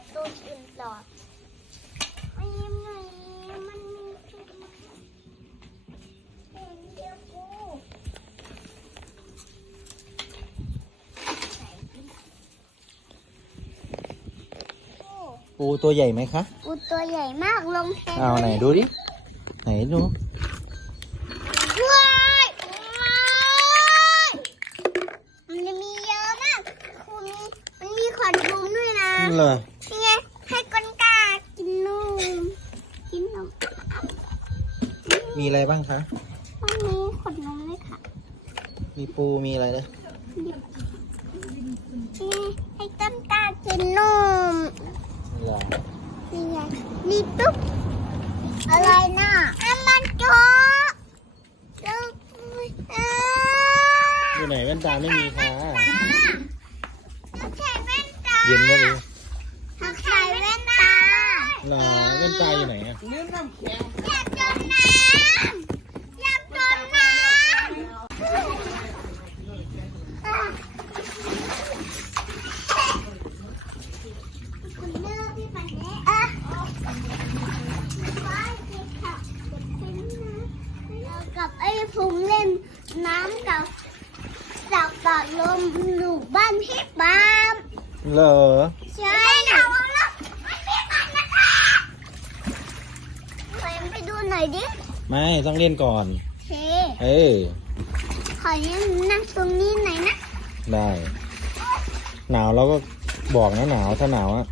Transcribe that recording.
การ์ตูนอื่นต่อไม่ยิ้มหน่อยมันมีจุดไหมเห็นเดียวกูใส่ดิโอ้ปูตัวใหญ่ไหมคะปูตัวใหญ่มากลงแทนเอาไหนดูดิ ไหนดู ว้ายว้ายมันจะมีเยอะมากคุณมันมีขนนมด้วยนะ เหรอ นี่ไงให้ก้นกากินนมกินนม มีอะไรบ้างคะมันมีขนนมด้วยค่ะมีปูมีอะไรเลยนี่ให้ต้นกากินนมเหรอนี่ไงนี่ตุ๊บอะไรน่ะน้ำมันโจ๊กแล้วเอ้ยอยู่ไหนแว่นตาไม่มีค่ะต้องใส่แว่นตาเย็นแล้วดิต้องใส่แว่นตาเหรอแว่นตาอยู่ไหนอะอยากโดนน้ำอยากโดนน้ำอะคุณเลิกพี่ปันเน่อะไปเก็บผักเก็บเป็นนะเรา กับไอ้พุงเล่นน้ำกับจับกับลมหนูบ้านพี่ปามเหรอใช่นะไม่มีกันนะคะขอไปดูหน่อยดิไม่ต้องเล่นก่อนโอเคเอ้ยขอยืนนั่งตรงนี้หน่อยนะ ได้ หนาวเราก็บอกนะหนาวถ้าหนาวอะ